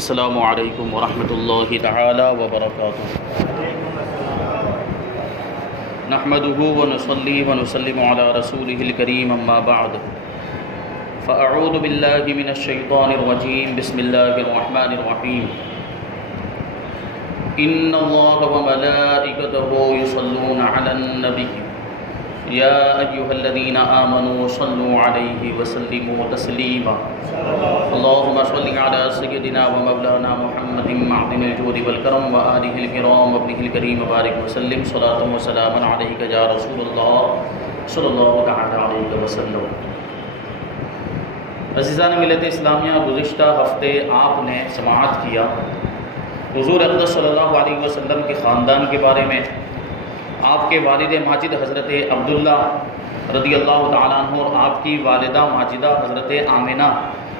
السلام علیکم ورحمۃ اللہ تعالی وبرکاتہ۔ نحمده ونصلي ونسلم على رسوله الكريم اما بعد فاعوذ باللہ من الشیطان الرجیم بسم اللہ الرحمن الرحیم ان اللہ وملائکته یصلون علی النبی یا ایها الذین آمنوا صلوا علیہ وسلموا تسلیما اللهم صل على سيدنا ومولانا محمد معدن الجود والكرم وآله الكرام وابنه الكريم وبارك وسلم صلاة وسلاما عليك يا رسول الله صلی اللہ تعالی علیہ وسلم۔ عزیزان ملت اسلامیہ، گزشتہ ہفتے آپ نے سماعت کیا حضور اقدس صلی اللہ علیہ وسلم کے خاندان کے بارے میں، آپ کے والد ماجد حضرت عبداللہ رضی اللہ تعالیٰ عنہ اور آپ کی والدہ ماجدہ حضرت آمنہ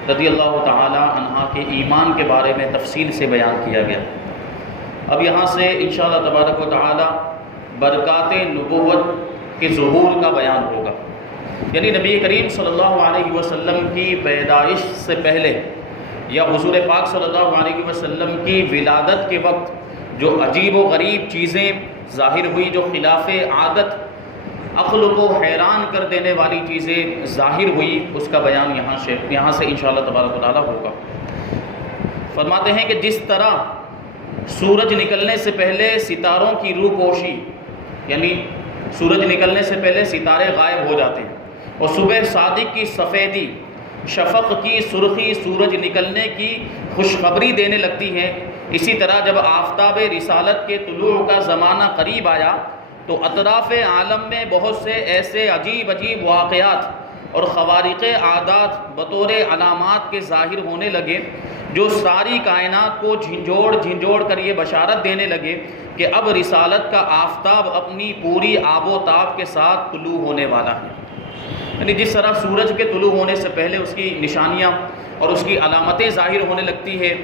رضی اللہ تعالیٰ عنہ کے ایمان کے بارے میں تفصیل سے بیان کیا گیا۔ اب یہاں سے انشاءاللہ تبارک و تعالیٰ برکات نبوت کے ظہور کا بیان ہوگا، یعنی نبی کریم صلی اللہ علیہ وسلم کی پیدائش سے پہلے یا حضور پاک صلی اللہ علیہ وسلم کی ولادت کے وقت جو عجیب و غریب چیزیں ظاہر ہوئی، جو خلاف عادت عقل کو حیران کر دینے والی چیزیں ظاہر ہوئی، اس کا بیان یہاں سے انشاءاللہ تبارک و تعالیٰ ہوگا۔ فرماتے ہیں کہ جس طرح سورج نکلنے سے پہلے ستاروں کی روپوشی، یعنی سورج نکلنے سے پہلے ستارے غائب ہو جاتے ہیں اور صبح صادق کی سفیدی، شفق کی سرخی سورج نکلنے کی خوشخبری دینے لگتی ہے، اسی طرح جب آفتاب رسالت کے طلوع کا زمانہ قریب آیا تو اطراف عالم میں بہت سے ایسے عجیب واقعات اور خوارق عادات بطور علامات کے ظاہر ہونے لگے جو ساری کائنات کو جھنجھوڑ کر یہ بشارت دینے لگے کہ اب رسالت کا آفتاب اپنی پوری آب و تاب کے ساتھ طلوع ہونے والا ہے۔ یعنی جس طرح سورج کے طلوع ہونے سے پہلے اس کی نشانیاں اور اس کی علامتیں ظاہر ہونے لگتی ہے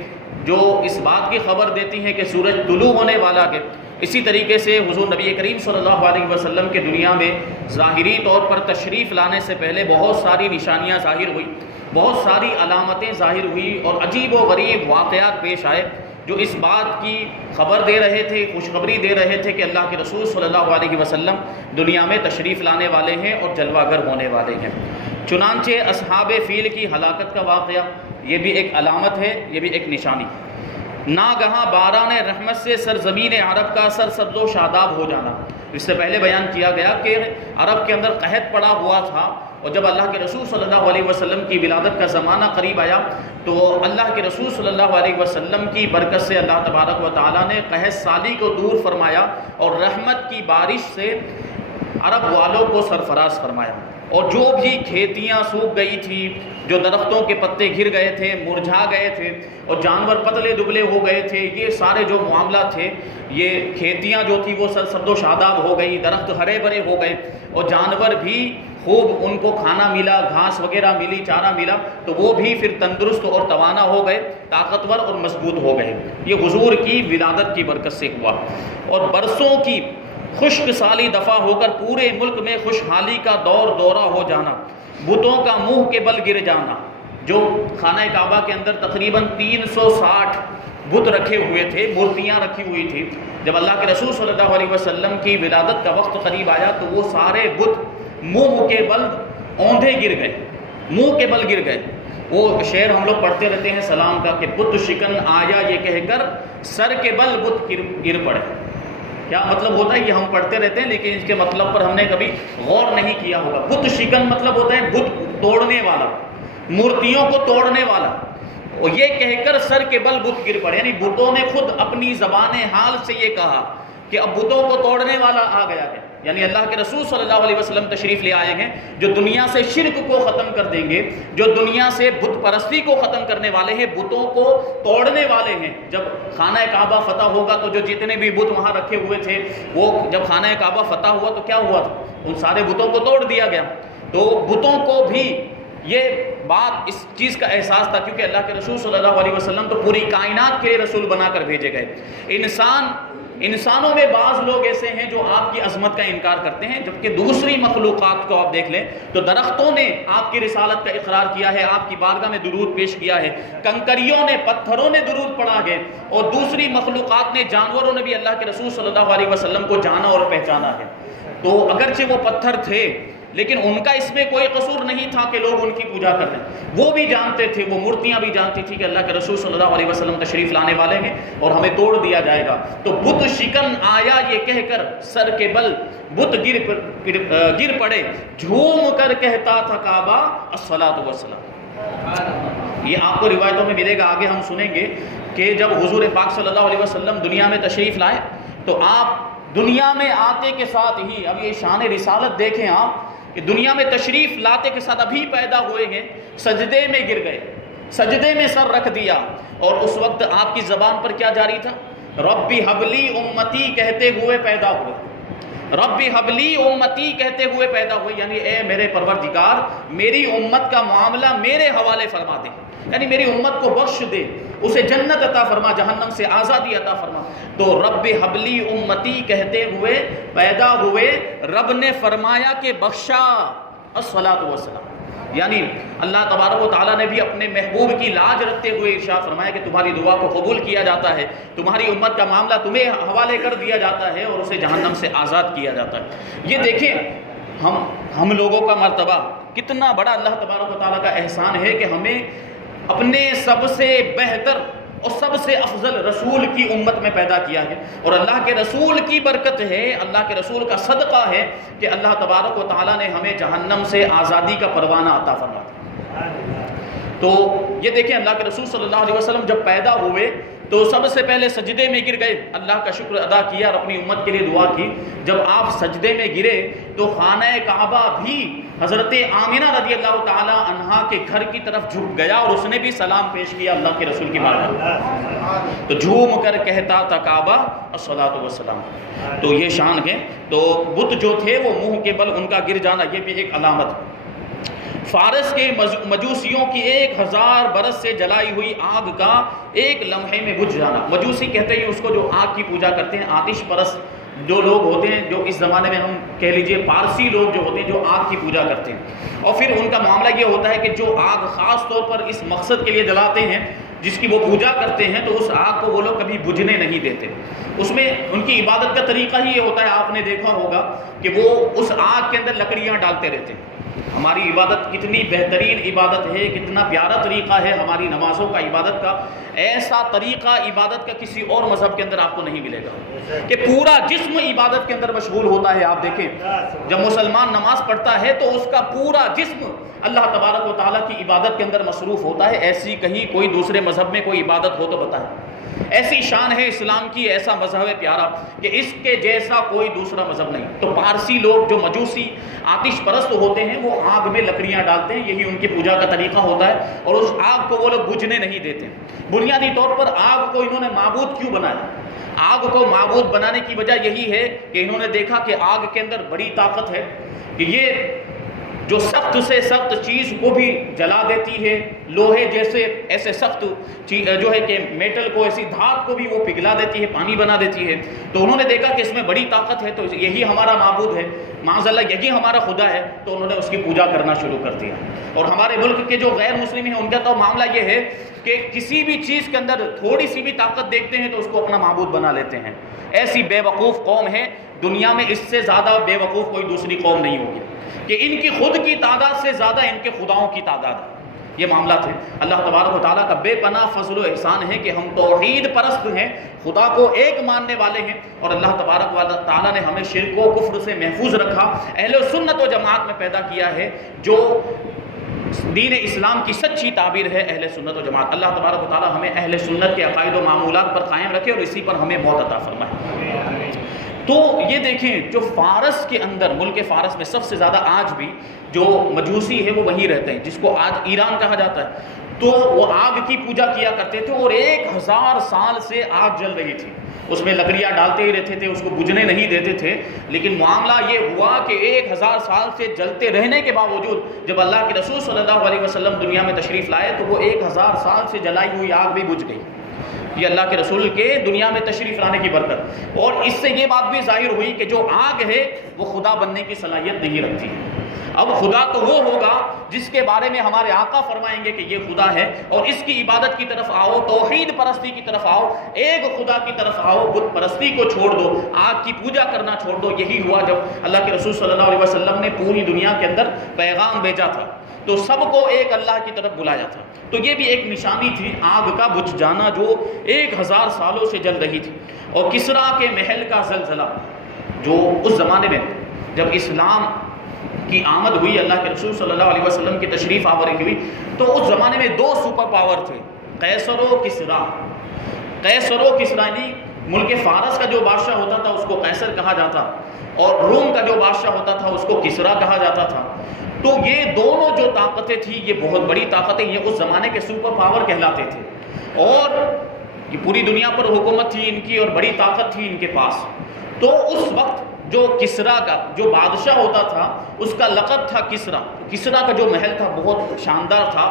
جو اس بات کی خبر دیتی ہیں کہ سورج طلوع ہونے والا ہے، اسی طریقے سے حضور نبی کریم صلی اللہ علیہ وسلم کے دنیا میں ظاہری طور پر تشریف لانے سے پہلے بہت ساری نشانیاں ظاہر ہوئی، بہت ساری علامتیں ظاہر ہوئی اور عجیب و غریب واقعات پیش آئے جو اس بات کی خبر دے رہے تھے، خوشخبری دے رہے تھے کہ اللہ کے رسول صلی اللہ علیہ وسلم دنیا میں تشریف لانے والے ہیں اور جلوہ گر ہونے والے ہیں۔ چنانچہ اصحاب فیل کی ہلاکت کا واقعہ یہ بھی ایک علامت ہے، یہ بھی ایک نشانی۔ ناگہاں باران رحمت سے سرزمین عرب کا سرسبز و شاداب ہو جانا، اس سے پہلے بیان کیا گیا کہ عرب کے اندر قحط پڑا ہوا تھا اور جب اللہ کے رسول صلی اللہ علیہ وسلم کی ولادت کا زمانہ قریب آیا تو اللہ کے رسول صلی اللہ علیہ وسلم کی برکت سے اللہ تبارک و تعالیٰ نے قحط سالی کو دور فرمایا اور رحمت کی بارش سے عرب والوں کو سرفراز فرمایا، اور جو بھی کھیتیاں سوکھ گئی تھی، جو درختوں کے پتے گر گئے تھے، مرجھا گئے تھے اور جانور پتلے دبلے ہو گئے تھے، یہ سارے جو معاملات تھے، یہ کھیتیاں جو تھی وہ سرسبز و شاداب ہو گئی، درخت ہرے بھرے ہو گئے اور جانور بھی خوب ان کو کھانا ملا، گھاس وغیرہ ملی، چارہ ملا، تو وہ بھی پھر تندرست اور توانا ہو گئے، طاقتور اور مضبوط ہو گئے۔ یہ حضور کی ولادت کی برکت سے ہوا اور برسوں کی خشک سالی دفع ہو کر پورے ملک میں خوشحالی کا دورہ ہو جانا، بتوں کا منہ کے بل گر جانا۔ جو خانہ کعبہ کے اندر تقریباً 360 بت رکھے ہوئے تھے، مورتیاں رکھی ہوئی تھی، جب اللہ کے رسول صلی اللہ علیہ وسلم کی ولادت کا وقت قریب آیا تو وہ سارے بت منہ کے بل اوندھے گر گئے، منہ کے بل گر گئے۔ وہ شعر ہم لوگ پڑھتے رہتے ہیں سلام کا کہ بت شکن آیا یہ کہہ کر سر کے بل بت گر پڑے۔ کیا مطلب ہوتا ہے یہ ہم پڑھتے رہتے ہیں لیکن اس کے مطلب پر ہم نے کبھی غور نہیں کیا ہوگا۔ بت شکن مطلب ہوتا ہے بت توڑنے والا، مورتیوں کو توڑنے والا، اور یہ کہہ کر سر کے بل بت گر پڑے، یعنی بتوں نے خود اپنی زبان حال سے یہ کہا کہ اب بتوں کو توڑنے والا آ گیا ہے، یعنی اللہ کے رسول صلی اللہ علیہ وسلم تشریف لے آئے ہیں جو دنیا سے شرک کو ختم کر دیں گے، جو دنیا سے بت پرستی کو ختم کرنے والے ہیں، بتوں کو توڑنے والے ہیں۔ جب خانہ کعبہ فتح ہوگا تو جو جتنے بھی بت وہاں رکھے ہوئے تھے، وہ جب خانہ کعبہ فتح ہوا تو کیا ہوا تھا؟ ان سارے بتوں کو توڑ دیا گیا۔ تو بتوں کو بھی یہ بات، اس چیز کا احساس تھا کیونکہ اللہ کے رسول صلی اللہ علیہ وسلم تو پوری کائنات کے رسول بنا کر بھیجے گئے۔ انسان انسانوں میں بعض لوگ ایسے ہیں جو آپ کی عظمت کا انکار کرتے ہیں، جبکہ دوسری مخلوقات کو آپ دیکھ لیں تو درختوں نے آپ کی رسالت کا اقرار کیا ہے، آپ کی بارگاہ میں درود پیش کیا ہے، کنکریوں نے، پتھروں نے درود پڑھا ہے، اور دوسری مخلوقات نے، جانوروں نے بھی اللہ کے رسول صلی اللہ علیہ وسلم کو جانا اور پہچانا ہے۔ تو اگرچہ وہ پتھر تھے لیکن ان کا اس میں کوئی قصور نہیں تھا کہ لوگ ان کی پوجا کر رہے ہیں، وہ بھی جانتے تھے، وہ مورتیاں بھی جانتی تھی کہ اللہ کے رسول صلی اللہ علیہ وسلم تشریف لانے والے ہیں اور ہمیں توڑ دیا جائے گا۔ تو بت شکن آیا یہ کہہ کر سر کے بل بت گر پڑے، جھوم کر کہتا تھا کعبہ الصلاۃ والسلام۔ یہ آپ کو روایتوں میں ملے گا، آگے ہم سنیں گے کہ جب حضور پاک صلی اللہ علیہ وسلم دنیا میں تشریف لائے تو آپ دنیا میں آتے کے ساتھ ہی، اب یہ شان رسالت دیکھیں آپ، کہ دنیا میں تشریف لاتے کے ساتھ ابھی پیدا ہوئے ہیں، سجدے میں گر گئے، سجدے میں سر رکھ دیا، اور اس وقت آپ کی زبان پر کیا جاری تھا؟ ربی حبلی امتی کہتے ہوئے پیدا ہوئے، ربی حبلی امتی کہتے ہوئے پیدا ہوئے، یعنی اے میرے پروردگار میری امت کا معاملہ میرے حوالے فرما دے، یعنی میری امت کو بخش دے، اسے جنت عطا فرما، جہنم سے آزادی عطا فرما۔ تو رب حبلی امتی کہتے ہوئے پیدا ہوئے، رب نے فرمایا کہ بخشا الصلاۃ والسلام، یعنی اللہ تبارک و تعالیٰ نے بھی اپنے محبوب کی لاج رکھتے ہوئے ارشاد فرمایا کہ تمہاری دعا کو قبول کیا جاتا ہے، تمہاری امت کا معاملہ تمہیں حوالے کر دیا جاتا ہے اور اسے جہنم سے آزاد کیا جاتا ہے۔ یہ دیکھیں ہم لوگوں کا مرتبہ کتنا بڑا اللہ تبارک و تعالیٰ کا احسان ہے کہ ہمیں اپنے سب سے بہتر اور سب سے افضل رسول کی امت میں پیدا کیا ہے، اور اللہ کے رسول کی برکت ہے، اللہ کے رسول کا صدقہ ہے کہ اللہ تبارک و تعالیٰ نے ہمیں جہنم سے آزادی کا پروانہ عطا فرمایا۔ تو یہ دیکھیں اللہ کے رسول صلی اللہ علیہ وسلم جب پیدا ہوئے تو سب سے پہلے سجدے میں گر گئے، اللہ کا شکر ادا کیا اور اپنی امت کے لیے دعا کی۔ جب آپ سجدے میں گرے تو خانہ کعبہ بھی حضرت آمنہ رضی اللہ تعالی عنہا کے گھر کی طرف جھک گیا اور اس نے بھی سلام پیش کیا اللہ کے رسول کی بارگاہ، تو جھوم کر کہتا تھا کعبہ الصلاۃ والسلام۔ تو یہ شان ہے۔ تو بت جو تھے وہ منہ کے بل ان کا گر جانا یہ بھی ایک علامت۔ فارس کے مجوسیوں کی 1000 برس سے جلائی ہوئی آگ کا ایک لمحے میں بجھ جانا۔ مجوسی کہتے ہیں اس کو جو آگ کی پوجا کرتے ہیں، آتش پرست جو لوگ ہوتے ہیں، جو اس زمانے میں ہم کہہ لیجئے پارسی لوگ جو ہوتے ہیں جو آگ کی پوجا کرتے ہیں، اور پھر ان کا معاملہ یہ ہوتا ہے کہ جو آگ خاص طور پر اس مقصد کے لیے جلاتے ہیں جس کی وہ پوجا کرتے ہیں، تو اس آگ کو وہ لوگ کبھی بجھنے نہیں دیتے۔ اس میں ان کی عبادت کا طریقہ ہی یہ ہوتا ہے، آپ نے دیکھا ہوگا کہ وہ اس آگ کے اندر لکڑیاں ڈالتے رہتے ہیں۔ ہماری عبادت کتنی بہترین عبادت ہے، کتنا پیارا طریقہ ہے ہماری نمازوں کا، عبادت کا۔ ایسا طریقہ عبادت کا کسی اور مذہب کے اندر آپ کو نہیں ملے گا کہ پورا جسم عبادت کے اندر مشغول ہوتا ہے۔ آپ دیکھیں جب مسلمان نماز پڑھتا ہے تو اس کا پورا جسم اللہ تبارک و تعالیٰ کی عبادت کے اندر مصروف ہوتا ہے۔ ایسی کہیں کوئی دوسرے مذہب میں کوئی عبادت ہو تو بتائیں۔ ایسی شان ہے اسلام کی، ایسا مذہب ہے پیارا کہ اس کے جیسا کوئی دوسرا مذہب نہیں۔ تو پارسی لوگ جو مجوسی آتش پرست ہوتے ہیں وہ آگ میں لکڑیاں ڈالتے ہیں، یہی ان کی پوجا کا طریقہ ہوتا ہے، اور اس آگ کو وہ لوگ بجھنے نہیں دیتے۔ بنیادی طور پر آگ کو انہوں نے معبود کیوں بنایا؟ آگ کو معبود بنانے کی وجہ یہی ہے کہ انہوں نے دیکھا کہ آگ کے اندر بڑی طاقت ہے، کہ یہ جو سخت سے سخت چیز کو بھی جلا دیتی ہے، لوہے جیسے ایسے سخت جو ہے کہ میٹل کو، ایسی دھات کو بھی وہ پگھلا دیتی ہے، پانی بنا دیتی ہے۔ تو انہوں نے دیکھا کہ اس میں بڑی طاقت ہے، تو یہی ہمارا معبود ہے، معاذ اللہ یہی ہمارا خدا ہے، تو انہوں نے اس کی پوجا کرنا شروع کر دیا۔ اور ہمارے ملک کے جو غیر مسلم ہیں ان کا تو معاملہ یہ ہے کہ کسی بھی چیز کے اندر تھوڑی سی بھی طاقت دیکھتے ہیں تو اس کو اپنا معبود بنا لیتے ہیں۔ ایسی بے وقوف قوم ہے، دنیا میں اس سے زیادہ بے وقوف کوئی دوسری قوم نہیں ہوگی کہ ان کی خود کی تعداد سے زیادہ ان کے خداؤں کی تعداد ہے۔ یہ معاملات ہے۔ اللہ تبارک و تعالیٰ کا بے پناہ فضل و احسان ہے کہ ہم توحید پرست ہیں، خدا کو ایک ماننے والے ہیں، اور اللہ تبارک و تعالیٰ نے ہمیں شرک و کفر سے محفوظ رکھا، اہل سنت و جماعت میں پیدا کیا ہے، جو دین اسلام کی سچی تعبیر ہے اہل سنت و جماعت۔ اللہ تبارک و تعالیٰ ہمیں اہل سنت کے عقائد و معمولات پر قائم رکھے اور اسی پر ہمیں موت عطا فرمائے۔ تو یہ دیکھیں جو فارس کے اندر، ملک فارس میں سب سے زیادہ آج بھی جو مجوسی ہے وہ وہیں رہتے ہیں، جس کو آج ایران کہا جاتا ہے۔ تو وہ آگ کی پوجا کیا کرتے تھے، اور 1000 سال سے آگ جل رہی تھی، اس میں لکڑیاں ڈالتے ہی رہتے تھے، اس کو بجھنے نہیں دیتے تھے. لیکن معاملہ یہ ہوا کہ 1000 سال سے جلتے رہنے کے باوجود جب اللہ کے رسول صلی اللہ علیہ وسلم دنیا میں تشریف لائے تو وہ 1000 سال سے جلائی ہوئی آگ بھی بجھ گئی. یہ اللہ کے رسول کے دنیا میں تشریف لانے کی برکت. اور اس سے یہ بات بھی ظاہر ہوئی کہ جو آگ ہے وہ خدا بننے کی صلاحیت نہیں رکھتی. اب خدا تو وہ ہوگا جس کے بارے میں ہمارے آقا فرمائیں گے کہ یہ خدا ہے، اور اس کی عبادت کی طرف آؤ، توحید پرستی کی طرف آؤ، ایک خدا کی طرف آؤ، بت پرستی کو چھوڑ دو، آگ کی پوجا کرنا چھوڑ دو. یہی ہوا جب اللہ کے رسول صلی اللہ علیہ وسلم نے پوری دنیا کے اندر پیغام بھیجا تھا تو سب کو ایک اللہ کی طرف بلایا تھا. تو یہ بھی ایک نشانی تھی آگ کا بجھ جانا جو 1000 سالوں سے جل رہی تھی. اور کسریٰ کے محل کا زلزلہ جو اس زمانے میں جب اسلام کی آمد ہوئی، اللہ کے رسول صلی اللہ علیہ وسلم کی تشریف آوری ہوئی، تو اس زمانے میں 2 سپر پاور تھے، قیصر و کسریٰ. قیصر و کسریٰ یعنی ملک فارس کا جو بادشاہ ہوتا تھا اس کو قیصر کہا جاتا، اور روم کا جو بادشاہ ہوتا تھا اس کو کسریٰ کہا جاتا تھا. تو یہ دونوں جو طاقتیں تھیں یہ بہت بڑی طاقتیں، یہ اس زمانے کے سپر پاور کہلاتے تھے، اور یہ پوری دنیا پر حکومت تھی ان کی اور بڑی طاقت تھی ان کے پاس. تو اس وقت جو کسریٰ کا جو بادشاہ ہوتا تھا اس کا لقب تھا کسریٰ. کسریٰ کا جو محل تھا بہت شاندار تھا،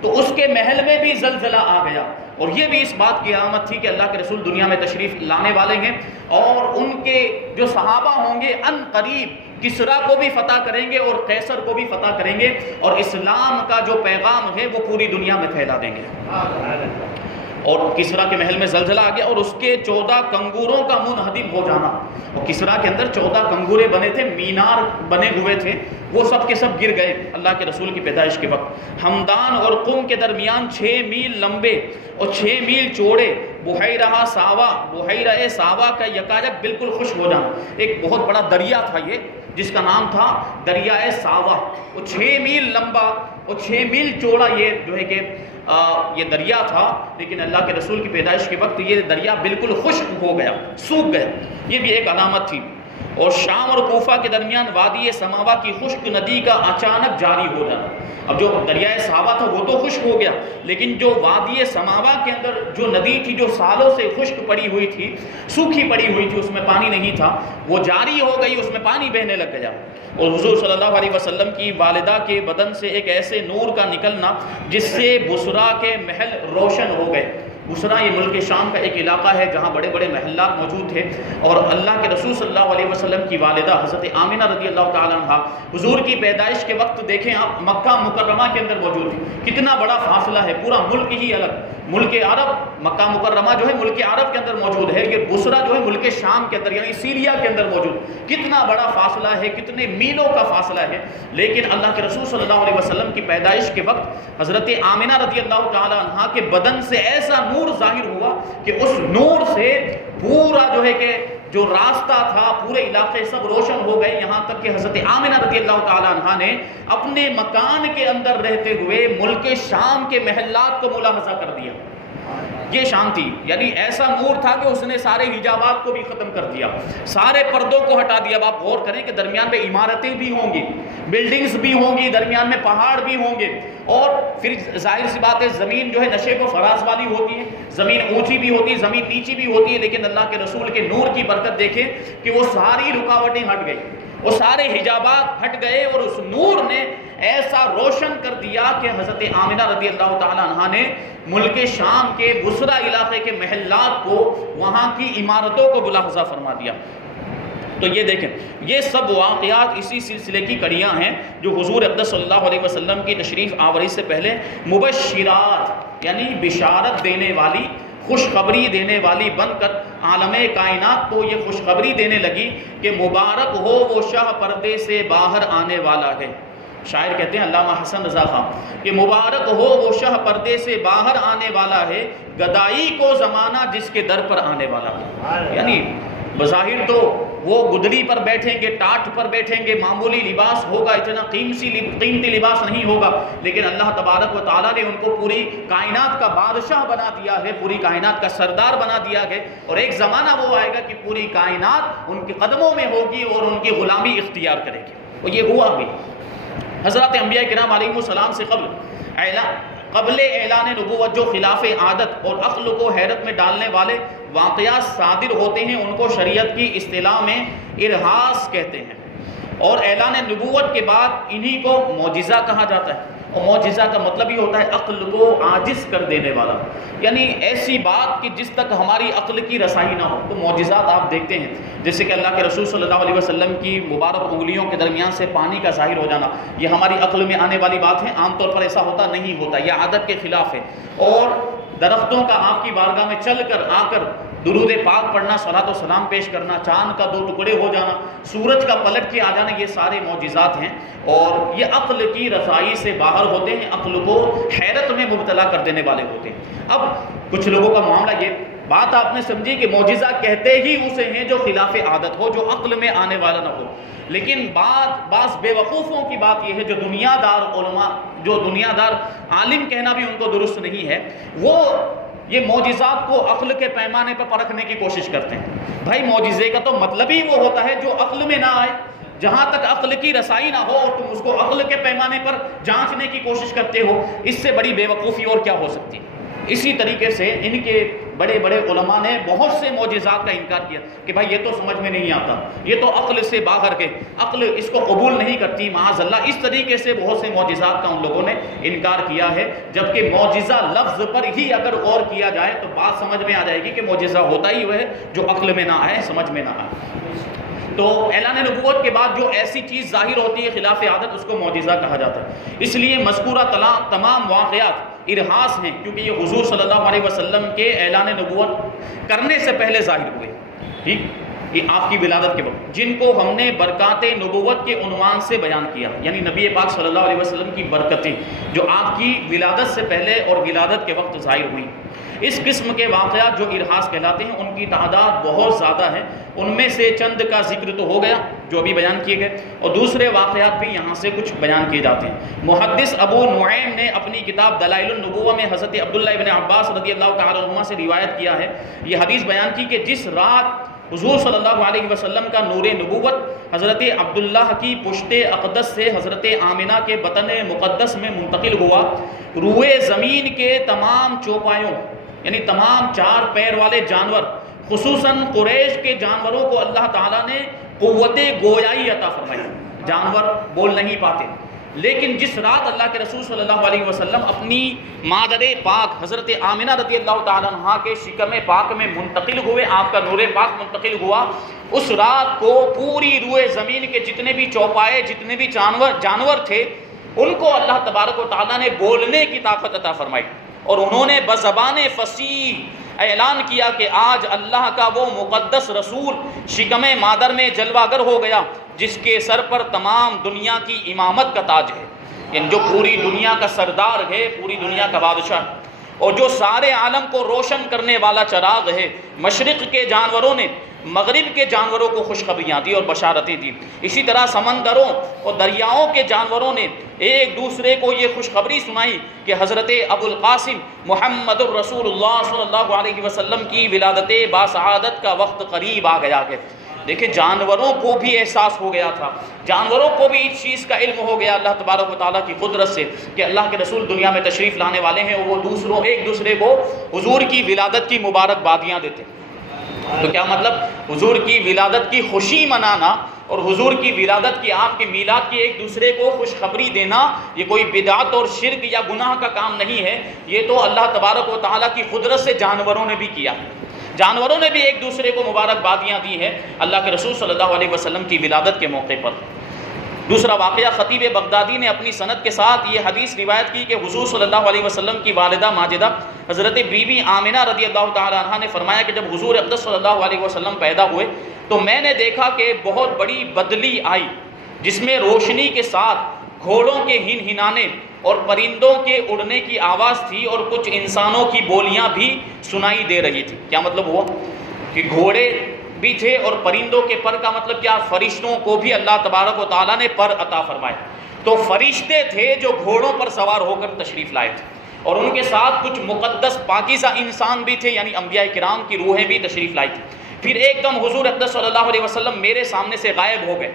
تو اس کے محل میں بھی زلزلہ آ گیا. اور یہ بھی اس بات کی علامت تھی کہ اللہ کے رسول دنیا میں تشریف لانے والے ہیں، اور ان کے جو صحابہ ہوں گے ان قریب کسریٰ کو بھی فتح کریں گے اور قیصر کو بھی فتح کریں گے، اور اسلام کا جو پیغام ہے وہ پوری دنیا میں پھیلا دیں گے. اور کسریٰ کے محل میں زلزلہ آ گیا، اور اس کے 14 کنگوروں کا منہدم ہو جانا. اور کسریٰ کے اندر 14 کنگورے بنے تھے، مینار بنے ہوئے تھے، وہ سب کے سب گر گئے اللہ کے رسول کی پیدائش کے وقت. ہمدان اور قم کے درمیان 6 میل لمبے اور 6 میل چوڑے بحیرہ ساوا، بحیرہ ساوا کا یکایک بالکل خشک ہو جانا. ایک بہت بڑا دریا تھا یہ جس کا نام تھا دریائے ساوا، وہ 6 میل لمبا اور 6 میل چوڑا یہ جو ہے کہ یہ دریا تھا. لیکن اللہ کے رسول کی پیدائش کے وقت یہ دریا بالکل خشک ہو گیا، سوکھ گیا. یہ بھی ایک علامت تھی. اور شام اور کوفہ کے درمیان وادی سماوا کی خشک ندی کا اچانک جاری ہو جانا. اب جو دریائے ساوا تھا وہ تو خشک ہو گیا، لیکن جو وادی سماوا کے اندر جو ندی تھی جو سالوں سے خشک پڑی ہوئی تھی، سوکھی پڑی ہوئی تھی، اس میں پانی نہیں تھا، وہ جاری ہو گئی، اس میں پانی بہنے لگ گیا. اور حضور صلی اللہ علیہ وسلم کی والدہ کے بدن سے ایک ایسے نور کا نکلنا جس سے بصریٰ کے محل روشن ہو گئے. بصریٰ یہ ملک شام کا ایک علاقہ ہے جہاں بڑے بڑے محلات موجود تھے، اور اللہ کے رسول صلی اللہ علیہ وسلم کی والدہ حضرت آمنہ رضی اللہ تعالیٰ عنہ حضور کی پیدائش کے وقت دیکھیں آپ مکہ مکرمہ کے اندر موجود تھی. کتنا بڑا فاصلہ ہے، پورا ملک ہی الگ. ملک عرب مکہ مکرمہ جو ہے ملک عرب کے اندر موجود ہے، یہ بصریٰ جو ہے ملک شام کے اندر یعنی سیریا کے اندر موجود. کتنا بڑا فاصلہ ہے، کتنے میلوں کا فاصلہ ہے. لیکن اللہ کے رسول صلی اللہ علیہ وسلم کی پیدائش کے وقت حضرت آمنہ رضی اللہ تعالیٰ عنہ کے بدن سے ایسا نور ظاہر ہوا کہ اس نور سے پورا جو ہے کہ جو راستہ تھا پورے علاقے سب روشن ہو گئے. یہاں تک کہ حضرت آمنہ رضی اللہ تعالیٰ عنہ نے اپنے مکان کے اندر رہتے ہوئے ملک شام کے محلات کو ملاحظہ کر دیا. یہ شان تھی، یعنی ایسا نور تھا کہ اس نے سارے حجابات کو بھی ختم کر دیا، سارے پردوں کو ہٹا دیا. اب آپ غور کریں کہ درمیان میں عمارتیں بھی ہوں گی، بلڈنگز بھی ہوں گی، درمیان میں پہاڑ بھی ہوں گے، اور پھر ظاہر سی بات ہے زمین جو ہے نشے و فراز والی ہوتی ہے، زمین اونچی بھی ہوتی ہے، زمین نیچی بھی ہوتی ہے. لیکن اللہ کے رسول کے نور کی برکت دیکھیں کہ وہ ساری رکاوٹیں ہٹ گئی، وہ سارے حجابات ہٹ گئے، اور اس نور نے ایسا روشن کر دیا کہ حضرت آمنہ رضی اللہ تعالیٰ عنہ نے ملک شام کے بصریٰ علاقے کے محلات کو، وہاں کی عمارتوں کو ملاحظہ فرما دیا. تو یہ دیکھیں یہ سب واقعات اسی سلسلے کی کڑیاں ہیں جو حضور اقدس صلی اللہ علیہ وسلم کی تشریف آوری سے پہلے مبشرات یعنی بشارت دینے والی، خوشخبری دینے والی بن کر عالم کائنات کو یہ خوشخبری دینے لگی کہ مبارک ہو وہ شاہ پردے سے باہر آنے والا ہے. شاعر کہتے ہیں علامہ حسن رضا خان کہ مبارک ہو وہ شاہ پردے سے باہر آنے والا ہے، گدائی کو زمانہ جس کے در پر آنے والا ہے. یعنی بظاہر تو وہ گدڑی پر بیٹھیں گے، ٹاٹ پر بیٹھیں گے، معمولی لباس ہوگا، اتنا قیمتی لباس نہیں ہوگا، لیکن اللہ تبارک و تعالیٰ نے ان کو پوری کائنات کا بادشاہ بنا دیا ہے، پوری کائنات کا سردار بنا دیا ہے. اور ایک زمانہ وہ آئے گا کہ پوری کائنات ان کے قدموں میں ہوگی اور ان کی غلامی اختیار کرے گی. اور یہ ہوا بھی. حضرات انبیاء کرام علیہ السلام سے قبل اعلان نبوت جو خلاف عادت اور عقل کو حیرت میں ڈالنے والے واقعات صادر ہوتے ہیں ان کو شریعت کی اصطلاح میں ارہاس کہتے ہیں، اور اعلان نبوت کے بعد انہی کو معجزہ کہا جاتا ہے۔ اور معجزہ کا مطلب ہی ہوتا ہے عقل کو عاجز کر دینے والا، یعنی ایسی بات کہ جس تک ہماری عقل کی رسائی نہ ہو۔ تو معجزات آپ دیکھتے ہیں جیسے کہ اللہ کے رسول صلی اللہ علیہ وسلم کی مبارک انگلیوں کے درمیان سے پانی کا ظاہر ہو جانا، یہ ہماری عقل میں آنے والی بات ہے، عام طور پر ایسا ہوتا نہیں ہوتا، یہ عادت کے خلاف ہے۔ اور درختوں کا آپ کی بارگاہ میں چل کر آ کر درود پاک پڑھنا، صلاۃ و سلام پیش کرنا، چاند کا 2 ٹکڑے ہو جانا، سورج کا پلٹ کے آ جانا، یہ سارے معجزات ہیں، اور یہ عقل کی رسائی سے باہر ہوتے ہیں، عقل کو حیرت میں مبتلا کر دینے والے ہوتے ہیں۔ اب کچھ لوگوں کا معاملہ یہ بات آپ نے سمجھی کہ معجزہ کہتے ہی اسے ہیں جو خلاف عادت ہو، جو عقل میں آنے والا نہ ہو، لیکن بعض بے وقوفوں کی بات یہ ہے جو دنیا دار علماء، جو دنیا دار عالم کہنا بھی ان کو درست نہیں ہے، وہ یہ معجزات کو عقل کے پیمانے پر پرکھنے کی کوشش کرتے ہیں۔ بھائی معجزے کا تو مطلب ہی وہ ہوتا ہے جو عقل میں نہ آئے، جہاں تک عقل کی رسائی نہ ہو اور تم اس کو عقل کے پیمانے پر جانچنے کی کوشش کرتے ہو، اس سے بڑی بے وقوفی اور کیا ہو سکتی ہے۔ اسی طریقے سے ان کے بڑے بڑے علماء نے بہت سے معجزات کا انکار کیا کہ بھائی یہ تو سمجھ میں نہیں آتا، یہ تو عقل سے باہر کے، عقل اس کو قبول نہیں کرتی، معاذ اللہ۔ اس طریقے سے بہت سے معجزات کا ان لوگوں نے انکار کیا ہے، جبکہ معجزہ لفظ پر ہی اگر غور کیا جائے تو بات سمجھ میں آ جائے گی کہ معجزہ ہوتا ہی وہ ہے جو عقل میں نہ آئے، سمجھ میں نہ آئے۔ تو اعلان نبوت کے بعد جو ایسی چیز ظاہر ہوتی ہے خلاف عادت، اس کو معجزہ کہا جاتا ہے۔ اس لیے مذکورہ تمام واقعات ارہاس ہیں، کیونکہ یہ حضور صلی اللہ علیہ وسلم کے اعلان نبوت کرنے سے پہلے ظاہر ہوئے، ٹھیک، یہ آپ کی ولادت کے وقت، جن کو ہم نے برکات نبوت کے عنوان سے بیان کیا، یعنی نبی پاک صلی اللہ علیہ وسلم کی برکتیں جو آپ کی ولادت سے پہلے اور ولادت کے وقت ظاہر ہوئیں۔ اس قسم کے واقعات جو ارہاس کہلاتے ہیں ان کی تعداد بہت زیادہ ہے، ان میں سے چند کا ذکر تو ہو گیا جو ابھی بیان کیے گئے، اور دوسرے واقعات بھی یہاں سے کچھ بیان کیے جاتے ہیں۔ محدث ابو نعیم نے اپنی کتاب دلائل النبوہ میں حضرت عبداللہ ابن عباس رضی اللہ تعالی عنہما سے روایت کیا ہے، یہ حدیث بیان کی کہ جس رات حضور صلی اللہ علیہ وسلم کا نور نبوت حضرت عبداللہ کی پشت اقدس سے حضرت آمنہ کے بطن مقدس میں منتقل ہوا، روئے زمین کے تمام چوپایوں یعنی تمام 4 پیر والے جانور، خصوصاً قریش کے جانوروں کو اللہ تعالیٰ نے قوت گویائی عطا فرمائی۔ جانور بول نہیں پاتے، لیکن جس رات اللہ کے رسول صلی اللہ علیہ وسلم اپنی مادر پاک حضرت آمنہ رضی اللہ تعالیٰ عنہا کے شکم پاک میں منتقل ہوئے، آپ کا نور پاک منتقل ہوا، اس رات کو پوری روئے زمین کے جتنے بھی چوپائے، جتنے بھی جانور تھے، ان کو اللہ تبارک و تعالیٰ نے بولنے کی طاقت عطا فرمائی، اور انہوں نے بزبان فصیح اعلان کیا کہ آج اللہ کا وہ مقدس رسول شکم مادر میں جلوہ گر ہو گیا جس کے سر پر تمام دنیا کی امامت کا تاج ہے، یعنی جو پوری دنیا کا سردار ہے، پوری دنیا کا بادشاہ، اور جو سارے عالم کو روشن کرنے والا چراغ ہے۔ مشرق کے جانوروں نے مغرب کے جانوروں کو خوشخبریاں دی اور بشارتیں دی، اسی طرح سمندروں اور دریاؤں کے جانوروں نے ایک دوسرے کو یہ خوشخبری سنائی کہ حضرت ابو القاسم محمد الرسول اللہ صلی اللہ علیہ وسلم کی ولادت باسعادت کا وقت قریب آ گیا ہے۔ دیکھیں جانوروں کو بھی احساس ہو گیا تھا، جانوروں کو بھی اس چیز کا علم ہو گیا اللہ تبارک و تعالیٰ کی قدرت سے کہ اللہ کے رسول دنیا میں تشریف لانے والے ہیں، اور وہ ایک دوسرے کو حضور کی ولادت کی مبارکبادیاں دیتے ہیں۔ تو کیا مطلب حضور کی ولادت کی خوشی منانا اور حضور کی ولادت کی، آپ کے میلاد کی ایک دوسرے کو خوشخبری دینا، یہ کوئی بدعت اور شرک یا گناہ کا کام نہیں ہے، یہ تو اللہ تبارک و تعالیٰ کی قدرت سے جانوروں نے بھی کیا، جانوروں نے بھی ایک دوسرے کو مبارکبادیاں دی ہیں اللہ کے رسول صلی اللہ علیہ وسلم کی ولادت کے موقع پر۔ دوسرا واقعہ، خطیب بغدادی نے اپنی سند کے ساتھ یہ حدیث روایت کی کہ حضور صلی اللہ علیہ وسلم کی والدہ ماجدہ حضرت بی بی آمنہ رضی اللہ تعالی عنہا نے فرمایا کہ جب حضور اقدس صلی اللہ علیہ وسلم پیدا ہوئے تو میں نے دیکھا کہ بہت بڑی بدلی آئی جس میں روشنی کے ساتھ گھوڑوں کے ہنہنانے اور پرندوں کے اڑنے کی آواز تھی، اور کچھ انسانوں کی بولیاں بھی سنائی دے رہی تھی۔ کیا مطلب ہوا کہ گھوڑے بھی تھے اور پرندوں کے پر کا مطلب کیا، فرشتوں کو بھی اللہ تبارک و تعالیٰ نے پر عطا فرمائے۔ تو فرشتے تھے جو گھوڑوں پر سوار ہو کر تشریف لائے تھے، اور ان کے ساتھ کچھ مقدس پاکیزہ انسان بھی تھے، یعنی انبیاء کرام کی روحیں بھی تشریف لائی تھی۔ پھر ایک دم حضور اقدس صلی اللہ علیہ وسلم میرے سامنے سے غائب ہو گئے،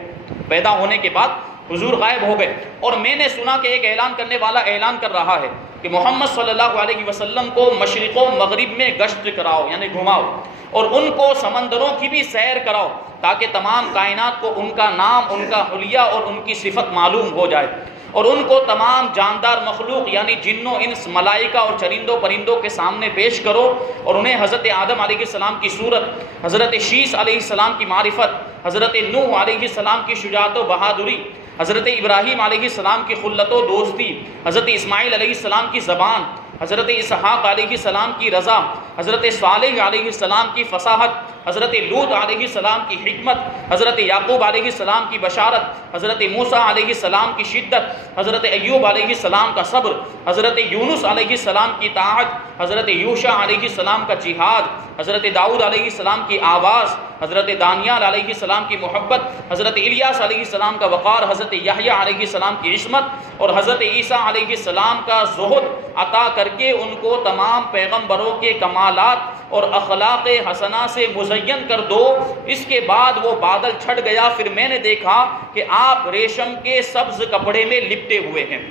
پیدا ہونے کے بعد حضور غائب ہو گئے، اور میں نے سنا کہ ایک اعلان کرنے والا اعلان کر رہا ہے کہ محمد صلی اللہ علیہ وسلم کو مشرق و مغرب میں گشت کراؤ، یعنی گھماؤ، اور ان کو سمندروں کی بھی سیر کراؤ تاکہ تمام کائنات کو ان کا نام، ان کا حلیہ اور ان کی صفت معلوم ہو جائے، اور ان کو تمام جاندار مخلوق یعنی جنوں، انس، ملائکہ اور چرندوں پرندوں کے سامنے پیش کرو، اور انہیں حضرت آدم علیہ السلام کی صورت، حضرت شیس علیہ السلام کی معرفت، حضرت نوح علیہ السلام کی شجاعت و بہادری، حضرت ابراہیم علیہ السلام کی خلت و دوستی، حضرت اسماعیل علیہ السلام کی زبان، حضرت اسحاق علیہ السلام کی رضا، حضرت صالح علیہ السلام کی فصاحت، حضرت لوط علیہ السلام کی حکمت، حضرت یعقوب علیہ السلام کی بشارت، حضرت موسیٰ علیہ السلام کی شدت، حضرت ایوب علیہ السلام کا صبر، حضرت یونس علیہ السلام کی طاعت، حضرت یوشع علیہ السلام کا جہاد، حضرت داؤد علیہ السلام کی آواز، حضرت دانیال علیہ السلام کی محبت، حضرت الیاس علیہ السلام کا وقار، حضرت یحییٰ علیہ السلام کی عصمت، اور حضرت عیسیٰ علیہ السلام کا زہد عطا کر کے ان کو تمام پیغمبروں کے کمالات اور اخلاق حسنہ سے مزین کر دو۔ اس کے بعد وہ بادل چھٹ گیا، پھر میں نے دیکھا کہ آپ ریشم کے سبز کپڑے میں لپٹے ہوئے ہیں۔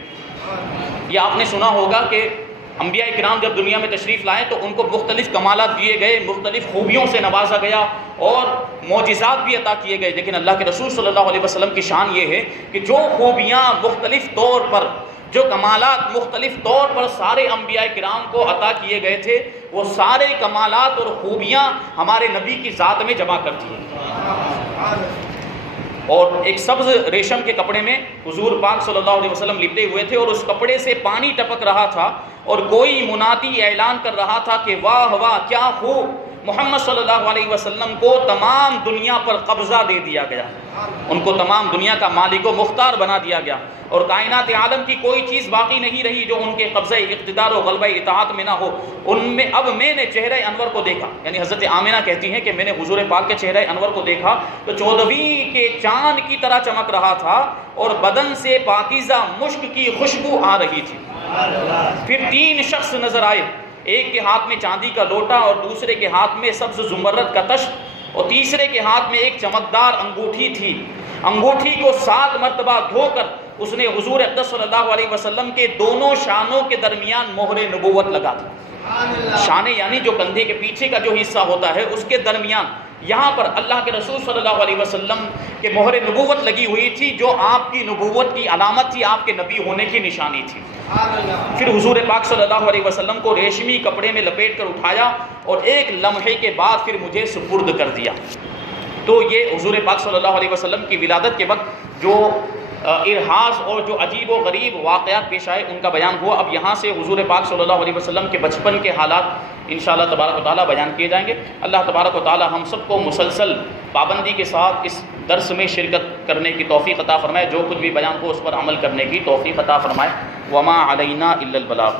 یہ آپ نے سنا ہوگا کہ انبیاء کرام جب دنیا میں تشریف لائے تو ان کو مختلف کمالات دیے گئے، مختلف خوبیوں سے نوازا گیا اور معجزات بھی عطا کیے گئے، لیکن اللہ کے رسول صلی اللہ علیہ وسلم کی شان یہ ہے کہ جو خوبیاں مختلف طور پر، جو کمالات مختلف طور پر سارے انبیاء کرام کو عطا کیے گئے تھے، وہ سارے کمالات اور خوبیاں ہمارے نبی کی ذات میں جمع کر دی ہیں۔ اور ایک سبز ریشم کے کپڑے میں حضور پاک صلی اللہ علیہ وسلم لپٹے ہوئے تھے، اور اس کپڑے سے پانی ٹپک رہا تھا، اور کوئی منادی اعلان کر رہا تھا کہ واہ واہ کیا خوب، محمد صلی اللہ علیہ وسلم کو تمام دنیا پر قبضہ دے دیا گیا، ان کو تمام دنیا کا مالک و مختار بنا دیا گیا، اور کائنات عالم کی کوئی چیز باقی نہیں رہی جو ان کے قبضہ اقتدار و غلبہ اطاعت میں نہ ہو۔ ان میں اب میں نے چہرہ انور کو دیکھا، یعنی حضرت آمنہ کہتی ہیں کہ میں نے حضور پاک کے چہرہ انور کو دیکھا تو 14ویں کے چاند کی طرح چمک رہا تھا، اور بدن سے پاکیزہ مشک کی خوشبو آ رہی تھی۔ پھر 3 شخص نظر آئے، ایک کے ہاتھ میں چاندی کا لوٹا، اور دوسرے کے ہاتھ میں سبز زمرد کا تشت، اور تیسرے کے ہاتھ میں ایک چمکدار انگوٹھی تھی۔ انگوٹھی کو 7 مرتبہ دھو کر اس نے حضور اقدس صلی اللہ علیہ وسلم کے دونوں شانوں کے درمیان مہر نبوت لگا دی۔ شانے یعنی جو کندھے کے پیچھے کا جو حصہ ہوتا ہے اس کے درمیان، یہاں پر اللہ کے رسول صلی اللہ علیہ وسلم کے مہر نبوت لگی ہوئی تھی، جو آپ کی نبوت کی علامت تھی، آپ کے نبی ہونے کی نشانی تھی۔ پھر حضور پاک صلی اللہ علیہ وسلم کو ریشمی کپڑے میں لپیٹ کر اٹھایا، اور ایک لمحے کے بعد پھر مجھے سپرد کر دیا۔ تو یہ حضور پاک صلی اللہ علیہ وسلم کی ولادت کے وقت جو ارحاس اور جو عجیب و غریب واقعات پیش آئے ان کا بیان ہوا۔ اب یہاں سے حضور پاک صلی اللہ علیہ وسلم کے بچپن کے حالات انشاءاللہ تبارک و تعالیٰ بیان کیے جائیں گے۔ اللہ تبارک و تعالیٰ ہم سب کو مسلسل پابندی کے ساتھ اس درس میں شرکت کرنے کی توفیق عطا فرمائے، جو کچھ بھی بیان ہو اس پر عمل کرنے کی توفیق عطا فرمائے۔ وما علینا الا البلاغ۔